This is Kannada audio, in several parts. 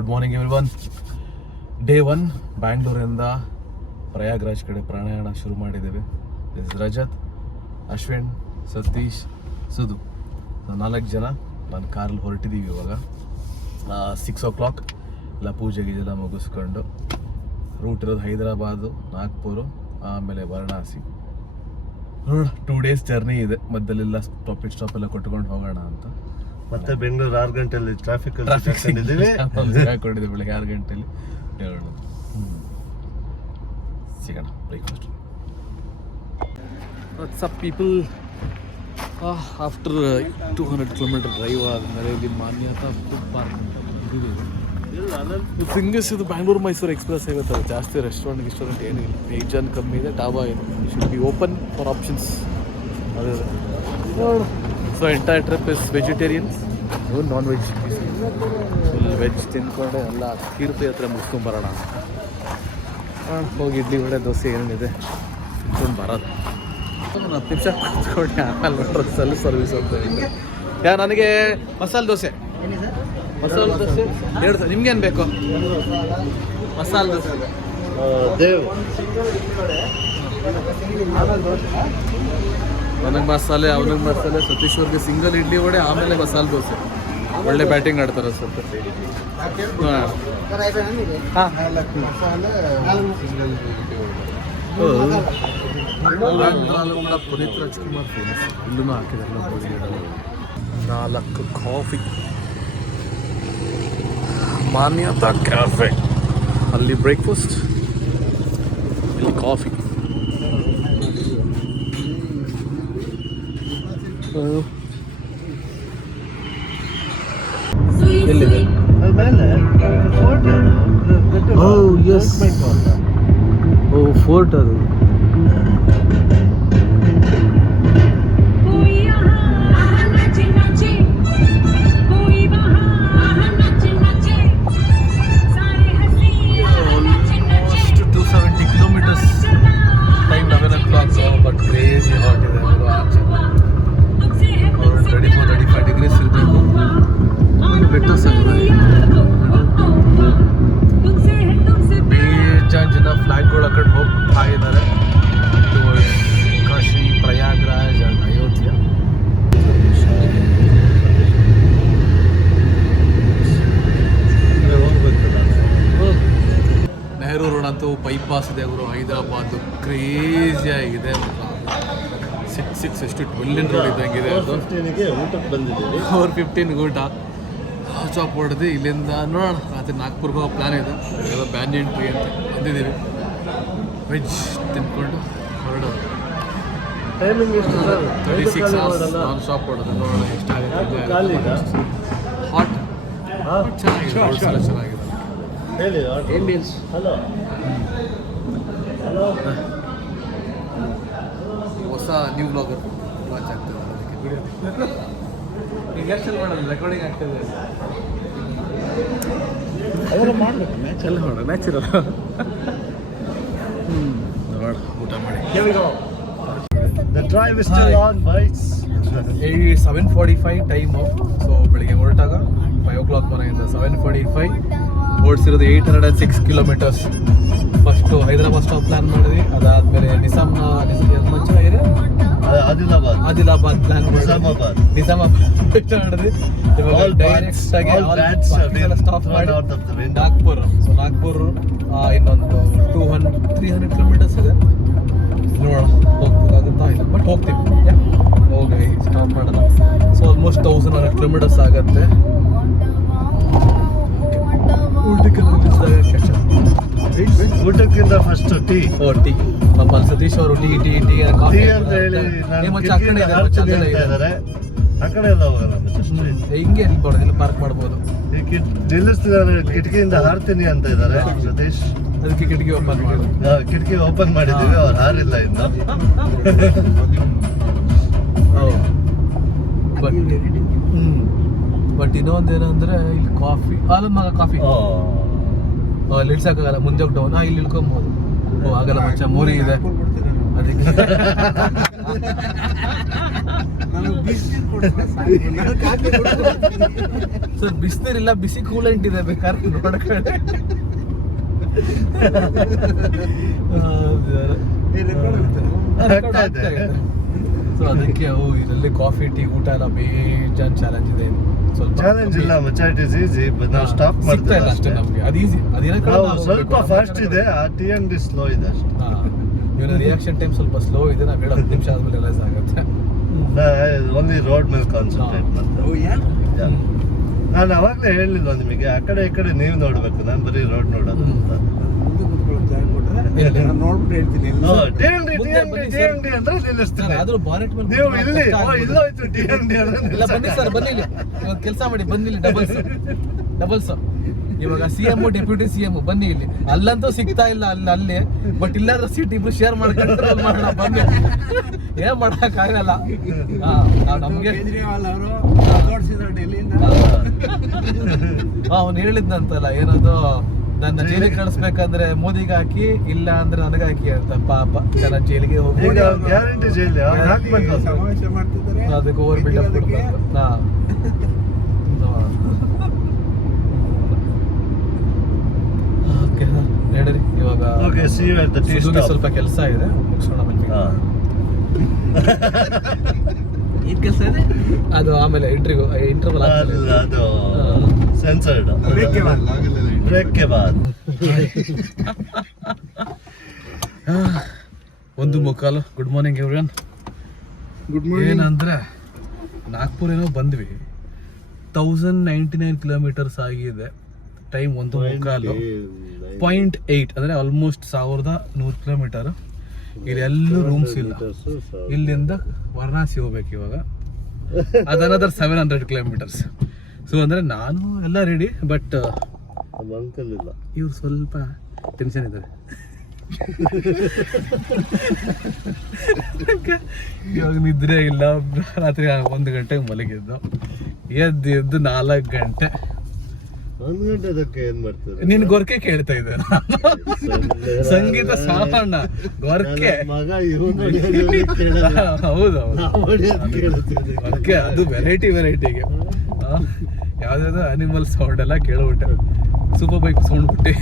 Good morning everyone. ಡೇ 1 ಬ್ಯಾಂಗ್ಳೂರಿಂದ ಪ್ರಯಾಗ್ರಾಜ್ ಕಡೆ ಪ್ರಯಾಣ ಶುರು ಮಾಡಿದ್ದೇವೆ. ದಿಸ್ ರಜತ್, ಅಶ್ವಿನ್, ಸತೀಶ್, ಸುಧು, 4 ಜನ ನಾನು ಕಾರಲ್ಲಿ ಹೊರಟಿದ್ದೀವಿ. ಇವಾಗ 6 o'clock ಎಲ್ಲ ಪೂಜೆ ಗೀಜೆಲ್ಲ ಮುಗಿಸ್ಕೊಂಡು ರೂಟ್ ಇರೋದು ಹೈದರಾಬಾದು, ನಾಗ್ಪುರು, ಆಮೇಲೆ ವಾರಣಾಸಿ. 2 days ಜರ್ನಿ ಇದೆ. ಮಧ್ಯದಲ್ಲೆಲ್ಲ ಸ್ಟಾಪ್ ಎಲ್ಲ ಕೊಟ್ಕೊಂಡು ಹೋಗೋಣ ಅಂತ. ಮತ್ತೆ ಬೆಂಗಳೂರು 6 ಗಂಟೆಯಲ್ಲಿ ಟ್ರಾಫಿಕ್ ಹಾಕೊಂಡಿದ್ದೆ. ಬೆಳಗ್ಗೆ 6 ಗಂಟೆಯಲ್ಲಿ ಹೇಳೋಣ. ಸಿಗೋಣ breakfast. WhatsApp people, after 200 kilometer drive ಆದಮೇಲೆ ಇಲ್ಲಿ ಮಾನ್ಯತಾ ಫುಡ್ ಪಾರ್ಕ್ ಅಂತ ಬಂದಿದ್ದೀವಿ. ಥಿಂಗಸ್ ಇದು ಬ್ಯಾಂಗ್ಳೂರು ಮೈಸೂರು ಎಕ್ಸ್ಪ್ರೆಸ್ ಇರುತ್ತಲ್ಲ, ಜಾಸ್ತಿ ರೆಸ್ಟೋರೆಂಟ್ ಏನೂ ಇಲ್ಲ. 8 ಜನ ಕಮ್ಮಿ ಇದೆ. ಡಾಬಾ ಏನು should be open for options. ಅದೇ so entire trip is vegetarians, non veg. Full veg ತಿನ್ಕೊಂಡೆ ಎಲ್ಲ ತೀರ್ಥ ಹತ್ರ ಮುಗಿಸ್ಕೊಂಬರೋಣ. ಹೋಗಿ ಇಡ್ಲಿ ವಡೆ ದೋಸೆ ಏನೇನಿದೆ ತಿನ್ಕೊಂಡು ಬರೋದು. 10 ನಿಮಿಷ ಕೂತ್ಕೊಂಡು ಆಮೇಲೆ ಸೆಲ್ಫ್ ಸರ್ವಿಸ್ ಹೋಗ್ತಾ. ನನಗೆ ಮಸಾಲೆ ದೋಸೆ 2. ನಿಮ್ಗೇನು ಬೇಕು? ಮಸಾಲೆ ದೋಸೆ ನನಗೆ ಮಸಾಲೆ, ಅವನಿಗೆ ಮಸಾಲೆ, ಸತೀಶ್ ಅವ್ರಿಗೆ ಸಿಂಗಲ್ ಇಡ್ಲಿ ವಡೆ, ಆಮೇಲೆ ಮಸಾಲೆ ದೋಸೆ. ಒಳ್ಳೆ ಬ್ಯಾಟಿಂಗ್ ಆಡ್ತಾರೆ ಸ್ವಲ್ಪ. ಕೂಡ ಪುನೀತ್ ರಾಜ್ಕುಮಾರ್ ಫೇಮಸ್. ಇಲ್ಲೂ ಹಾಕಿದಾರಲ್ಲ. 4 ಕಾಫಿ, ಮಾನ್ಯತಾ ಕ್ಯಾಫೆ. ಅಲ್ಲಿ ಬ್ರೇಕ್ಫಾಸ್ಟ್, ಇಲ್ಲಿ ಕಾಫಿ. ಎಲ್ಲಿದೆ? ಫೋರ್ಟ್ ಅದು. ಫ್ಲಾಗ್ಗಳು ಆ ಕಡೆ ಹೋಗ್ತಾ ಇದ್ದಾರೆ. ಕಾಶಿ, ಪ್ರಯಾಗ್ರಾಜ್ ಅಂಡ್ ಅಯೋಧ್ಯ. ನೆಹರು ರೋಡ್ ಅಂತೂ ಬೈಪಾಸ್ ಇದೆ ಗುರು. ಹೈದರಾಬಾದ್ ಕ್ರೇಜಿ ಆಗಿದೆ. 6 ಎಷ್ಟು 12 ರೋಡ್ ಇದ್ದಂಗಿದೆ ಅದು. ಊಟಕ್ಕೆ ಬಂದಿದ್ದೀವಿ. 4:15 ಊಟ ಚಾಪ್ ಹೊಡೆದು ಇಲ್ಲಿಂದ ನೋಡೋಣ. ರಾತ್ರಿ ನಾಗ್ಪುರ್ಗೆ ಹೋಗೋ ಪ್ಲ್ಯಾನ್ ಇದೆ. ಯಾವುದೋ ಬ್ಯಾನಿಯನ್ ಟ್ರೀ ಅಂತ ಬಂದಿದ್ದೀವಿ. ವೆಜ್ ತಿನ್ಕೊಂಡು ಹೊರಡೋದು. ಟೈಮಿಂಗ್ ಎಷ್ಟು ಸರ್? 36 hours ನಾನು ಶಾಪ್ ಹೊಡೋದು. ನೋಡೋಣ ಎಷ್ಟಾಗುತ್ತೆ. ಹಾಟ್ ಚೆನ್ನಾಗಿದೆ, ರೋಡ್ಸ್ ಎಲ್ಲ ಚೆನ್ನಾಗಿದೆ. ಹೇಳಿ. Hello hello. ಹೊಸ ನ್ಯೂ ಬ್ಲಾಗರ್ ಲಾಂಚ್ ಆಗ್ತದೆ. ಅದಕ್ಕೆ ಈಗ ಎಷ್ಟು ಮಾಡೋದು? ರೆಕಾರ್ಡಿಂಗ್ ಆಗ್ತದೆ. ಅವರು ಮಾಡಬೇಕು ನ್ಯಾಚುರಲ್. ನೋಡ ನ್ಯಾಚುರಲ್. ನೋಡ ಊಟ ಮಾಡಿ. The drive is still on, boys. 7:45 time. So ಬೆಳಿಗ್ಗೆ ಹೊರಟಾಗ 5 o'clock ಮನೆಯಿಂದ 7:45 ಓಡಿಸಿರೋದು 806 kilometers. First Hyderabad stop plan ಮಾಡಿದ್ವಿ. ಅದಾದಮೇಲೆ ಮಂಚೂರ ಏರಿಯಾ ಆದಿಲಾಬಾದ್ ಪ್ಲ್ಯಾನ್ ನಿಜಾಮಾಬಾದ್ ಮಾಡಿದ್ವಿ. ಇವಾಗ ಡೈರೆಕ್ಟ್ ಆಗಿ ಸ್ಟಾಪ್ ಮಾಡಿ ನಾಗ್ಪುರ್. ಸೊ ನಾಗ್ಪುರ್ ಇನ್ನೊಂದು 300 kilometers ಇದೆ. ನೋಡೋಣ ಹೋಗ್ಬೇಕಾಗುತ್ತಾ ಇಲ್ಲ, ಬಟ್ ಹೋಗ್ತೀವಿ. ಹೋಗಿ ಸ್ಟಾಪ್ ಮಾಡೋಣ. ಸೊ ಆಲ್ಮೋಸ್ಟ್ 1100 kilometers ಆಗುತ್ತೆ. ಊಟಕ್ಕಿಂತ ಫಸ್ಟ್ ಟೀ. ಪಾಪ ಸತೀಶ್ ಅವರು ಟೀ ಕಾಫಿ ಅಂತ ಹೇಳಿ ಆ ಕಡೆ ಎಲ್ಲ ಹೋಗಲ್ಲ. ಹಿಂಗೆ ಇಲ್ಲಿ ಪಾರ್ಕ್ ಮಾಡ್ಬೋದು. ನಿಲ್ಲಿಸ್ತಿದ್ದಾರೆ. ಕಿಟಕಿಯಿಂದ ಹಾರ್ತೀನಿ ಅಂತ ಇದ್ದಾರೆ ಸತೀಶ್. ಅದಕ್ಕೆ ಕಿಟಕಿ ಓಪನ್ ಮಾಡೋದು. ಕಿಟಕಿ ಓಪನ್ ಮಾಡಿದ್ದೀವಿ. ಅವ್ರು ಹಾರಿಲ್ಲ ಇನ್ನು. ಬಟ್ ಇನ್ನೊಂದೇನಂದ್ರೆ ಇಲ್ಲಿ ಕಾಫಿ ಕಾಫಿ ಅಲ್ಲಿ ಇಳ್ಸಕ್ಕಾಗಲ್ಲ. ಮುಂದೆ ಡೌನ್ ಇಲ್ಲಿ ಇಳ್ಕೊಬೋದು. ಆಗಲ್ಲ ಮಚ್ಚ, ಮೋರಿ ಇದೆ ಅದಕ್ಕೆ. ಸರ್ ಬಿಸಿನೀರಿಲ್ಲ, ಬಿಸಿ ಕೂಲೆಂಟ್ ಇದೆ, ಬೇಕಾದ್ರೆ ನೋಡ್ಕೊಳ್ಳಿ. ಸೊ ಅದಕ್ಕೆ ಇದರಲ್ಲಿ ಕಾಫಿ ಟೀ ಊಟ ಎಲ್ಲ ಬೇಜಾನ್ ಚಾಲೆಂಜ್ ಇದೆ. ಸ್ವಲ್ಪ ಚಾಲೆಂಜ್ ಇಲ್ಲ ಮಚ್ಚ, ಇಟ್ ಇಸ್ ಈಸಿ. ನಾವು ಸ್ಟಾಪ್ ಸಿಗ್ತಾ ಮಾಡ್ತಾ ಇಲ್ಲ ಅಷ್ಟೇ ನಮ್ಗೆ, ಅದು ಈಸಿ. ಸ್ವಲ್ಪ ಫಾಸ್ಟ್ ಇದೆ, ಆ ಟೀ ಅಂಗಡಿ ಸ್ಲೋ ಇದೆ ಅಷ್ಟೇ. ಇವನ ರಿಯಾಕ್ಷನ್ ಟೈಮ್ ಸ್ವಲ್ಪ ಸ್ಲೋ ಇದೆ. ನಾವು ಹೇಳೋ 10 ನಿಮಿಷ ಆದ್ಮೇಲೆ ರಿಲೈಸ್ ಆಗುತ್ತೆ. ಓನ್ಲಿ ರೋಡ್ ಮೇಲೆ ಕಾನ್ಸಂಟ್ರೇಟ್ ಮಾಡ್ತಾರೆ. ನಾನು ಅವಾಗಲೇ ಹೇಳಿಲ್ವ ನಿಮಗೆ, ಆ ಕಡೆ ಈ ಕಡೆ ನೀವು ನೋಡ್ಬೇಕು, ನಾನು ಬರೀ ರೋಡ್ ನೋಡೋದು ಅಂತ. ನೋಡ್ಬಿಟ್ಟು ಹೇಳ್ತೀನಿ. ಟೀ ಅಂಗಡಿ ಅಂದ್ರೆ ನಿಲ್ಲಿಸ್ತೀನಿ. ಆದ್ರೂ ಬಾನೆಟ್ ಮೇಲೆ ನೀವು ಇಲ್ಲಿ ಇಲ್ಲೋಯ್ತು ಟೀ ಅಂಗಡಿ ಇಲ್ಲ, ಬನ್ನಿ ಸರ್, ಬನ್ನಿ ಇಲ್ಲಿ ಕೆಲಸ ಮಾಡಿ, ಬನ್ನಿ ಇಲ್ಲಿ ಡಬಲ್ಸ್. ಇವಾಗ CM ಡೆಪ್ಯೂಟಿ CM ಬನ್ನಿ ಇಲ್ಲಿ. ಅಲ್ಲಂತೂ ಸಿಗ್ತಾ ಇಲ್ಲ, ಅಲ್ಲಿ ಬಟ್ ಇಲ್ಲಾದ್ರೂ ಸೀಟ್ ಇಬ್ರು ಶೇರ್ ಮಾಡ್ಕೊಂಡು ಮಾಡೋಣ ಬನ್ನಿ. ಏನ್ ಮಾಡಕ್ ಆಗಲ್ಲ. ನಮ್ಗೆ ಕೇಜ್ರಿವಾಲ್ ಅವರು ತೋರಿಸಿದ್ರು ಡೆಲ್ಲಿಯಿಂದ. ಅವ್ನು ಹೇಳಿದ್ನಂತಲ್ಲ ಏನದು, ನನ್ನ ಜೈಲಿಗೆ ಕಳಿಸ್ಬೇಕಂದ್ರೆ ಮೋದಿಗೆ ಹಾಕಿ, ಇಲ್ಲ ಅಂದ್ರೆ ನನಗೆ ಹಾಕಿ ಅಂತ. ಪಾಪ ಜನ ಜೈಲಿಗೆ ಹೋಗಿ ಈಗ ಗ್ಯಾರಂಟಿ ಜೈಲಿ ಹಾಕ್ಬೇಕು. ಸಮಾವೇಶ ಮಾಡ್ತಿದ್ದಾರೆ. ಅದಕ್ಕೆ ಓವರ್ ಬಿಲ್ಡಪ್ ಕೊಡ್ಬೇಕು. ಓಕೆ ನಡೀರಿ ಇವಾಗ. Okay, see you at the tea ಸುಧುಗೆ stop. ಸ್ವಲ್ಪ ಕೆಲಸ ಇದೆ, ಮುಗಿಸೋಣ ಬನ್ನಿ. ಏನ್ ಕೆಲಸ ಇದೆ? ಅದು ಆಮೇಲೆ ಇಂಟರ್ವಲ್ ಆದ್ಮೇಲೆ. ಅದು ಸೆನ್ಸರ್ಡ್ ಬ್ರೇಕ್ ಕೆ ಬಾದ್ 1:15. Good morning everyone. ಗುಡ್ ಏನಂದ್ರೆ ನಾಗ್ಪುರ್ ಏನೋ ಬಂದ್ವಿ, 1099 ಕಿಲೋಮೀಟರ್ಸ್ ಆಗಿದೆ. ಟೈಮ್ 1:15. 0.8 ಅಂದರೆ ಆಲ್ಮೋಸ್ಟ್ 1100 ಕಿಲೋಮೀಟರ್. ಇಲ್ಲಿ ಎಲ್ಲೂ ರೂಮ್ಸ್ ಇಲ್ಲ. ಇಲ್ಲಿಂದ ವಾರಣಾಸಿ ಹೋಗ್ಬೇಕು ಇವಾಗ. ಅದನದರ್ 700 ಕಿಲೋಮೀಟರ್ಸ್. ಸೊ ಅಂದರೆ ನಾನು ಎಲ್ಲ ರೆಡಿ, ಬಟ್ ಅಂಕಲ್ ಇಲ್ಲ. ಇವ್ರು ಸ್ವಲ್ಪ ಟೆನ್ಷನ್ ಇದ್ದಾರೆ. ಇವಾಗ ನಿದ್ರೆ ಇಲ್ಲ. ರಾತ್ರಿ 1 ಗಂಟೆಗೆ ಮಲಗಿದ್ದು, ಎದ್ದು 4 ಗಂಟೆ. 1 ಗಂಟೆ ಅದಕ್ಕೆ ಏನ್ ಮಾಡ್ತಾರೆ? ನಿನ್ ಗೊರ್ಕೆ ಕೇಳ್ತಾ ಇದ್ದೆ ಸಂಗೀತ ಸಾವಣ್ಣ ಗೊರ್ಕೆ. ಮಗ ಇವನು ಹೌದು ಗೊರ್ಕೆ, ಅದು ವೆರೈಟಿಗೆ ಯಾವ್ದಾದ್ರು ಅನಿಮಲ್ ಸೌಂಡ್ ಎಲ್ಲ ಕೇಳ್ಬಿಟ್ಟೆ. ಸೂಪರ್ ಬೈಕ್ ಸೌಂಡ್ ಬಿಟ್ಟು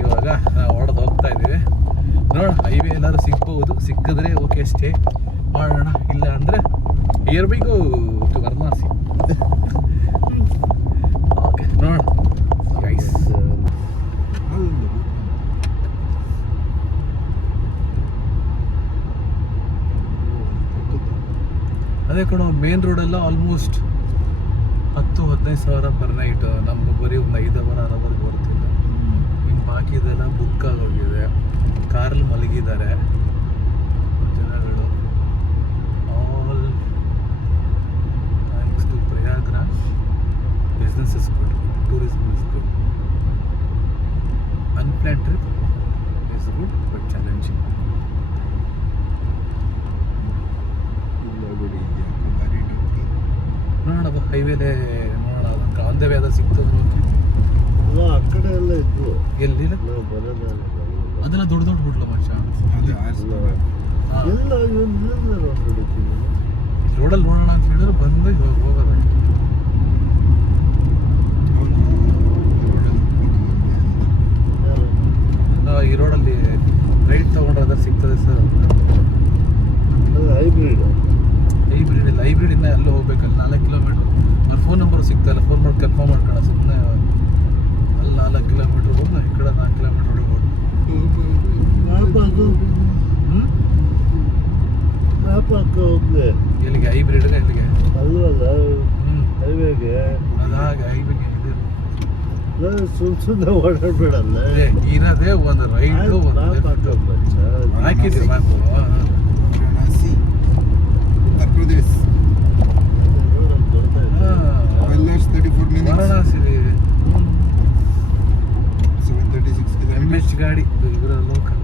ಇವಾಗ ಹೊಡೆದು ಹೋಗ್ತಾ ಇದೀವಿ. ನೋಡ, ಹೈವೇ ಎಲ್ಲಾರು ಸಿಗ್ಬಹುದು. ಸಿಕ್ಕಿದ್ರೆ ಓಕೆ ಸ್ಟೇ ಮಾಡೋಣ, ಇಲ್ಲ ಅಂದ್ರೆ ಇರ್ಬೇಕು ಟು ವಾರಣಾಸಿ. ಓಕೆ ನೋಡ ಗೈಸ್. ಅದೇ ಕಡೆ ಮೇನ್ ರೋಡೆಲ್ಲ ಆಲ್ಮೋಸ್ಟ್ 10-15 ಸಾವಿರ ಪರ್ ನೈಟ್. ನಮ್ದು ಬರೀ ಒಂದು 5 ಅವರ್ 6 ಅವರ್ಗೆ ಬರ್ತಿಲ್ಲ. ಇನ್ನು ಬಾಕಿದೆಲ್ಲ ಬುಕ್ ಆಗೋಗಿದೆ. ಕಾರಲ್ಲಿ ಮಲಗಿದ್ದಾರೆ ಜನಗಳು. All thanks to Prayagraj. Business is good, tourism is good. Unplanned trip is good but challenging. ನೋಡೋಣ ಹೈವೇಲೆ, ನೋಡೋಣ ಆನ್ ದ ವೇ ಅದ ಸಿಗ್ತದೆ. ಆ ಕಡೆ ಎಲ್ಲ ಇದ್ವು. ಎಲ್ಲಿ ನಾವು ಬರೋದಲ್ಲ. ಅದೆಲ್ಲ ದೊಡ್ಡ ಹೋಟ್ಲು ಮಚ್ಚ. ಎಲ್ಲ ರೋಡ್ ಹೊಡಿತೀವಿ. ರೋಡಲ್ಲಿ ನೋಡೋಣ ಅಂತ ಹೇಳಿದ್ರೆ ಬಂದು ಹೋಗೋದು. ಈ ರೋಡಲ್ಲಿ ರೈಟ್ ತಗೊಂಡ್ರೆ ಅದ್ರ ಸಿಗ್ತದೆ ಸರ್. ಹೈಬ್ರಿಡ್ ಇಲ್ಲ, ಹೈಬ್ರಿಡ್ ಇನ್ನ ಎಲ್ಲ ಹೋಗ್ಬೇಕಲ್ಲ 4 ಕಿಲೋಮೀಟ್ರ್. ಅವ್ರ ಫೋನ್ ನಂಬರು ಸಿಗ್ತಾಯಿಲ್ಲ. ಫೋನ್ ಮಾಡಿ ಕನ್ಫರ್ಮ್ ಮಾಡ್ಕೊಳ್ಳೋ. ಸುಮ್ಮನೆ ಅಲ್ಲಿ 4 ಕಿಲೋಮೀಟ್ರ್ ಹೋಗಿ ಈ ಕಡೆ 4 ಕಿಲೋಮೀಟ್ರ್ ಹೊಡಿಬೋದು. ಹೋಗ್ಲಿ. ಎಲ್ಲಿಗೆ ಹೈಬ್ರಿಡ್ಗೆ ಎಲ್ಲಿಗೆ ಅಲ್ವಲ್ಲ ಹೈವೇಗೆ. ಅದಾಗೆ ಹೈವೇಗೆ ಇದೆ. ಸುಮ್ಮನೆ ಓಡಾಡ್ಬೇಡಲ್ಲ. ಇರೋದೇ ಒಂದು ರೈಟು ಒಂದು ಹಾಕಿದ್ವಿ ಮ್ಯಾಪು. ಉತ್ತರ ಪ್ರದೇಶ್ ವಾರಣಾಸಿ 736 MH ಗಾಡಿ ಇವರ ಲೋಕಲ್.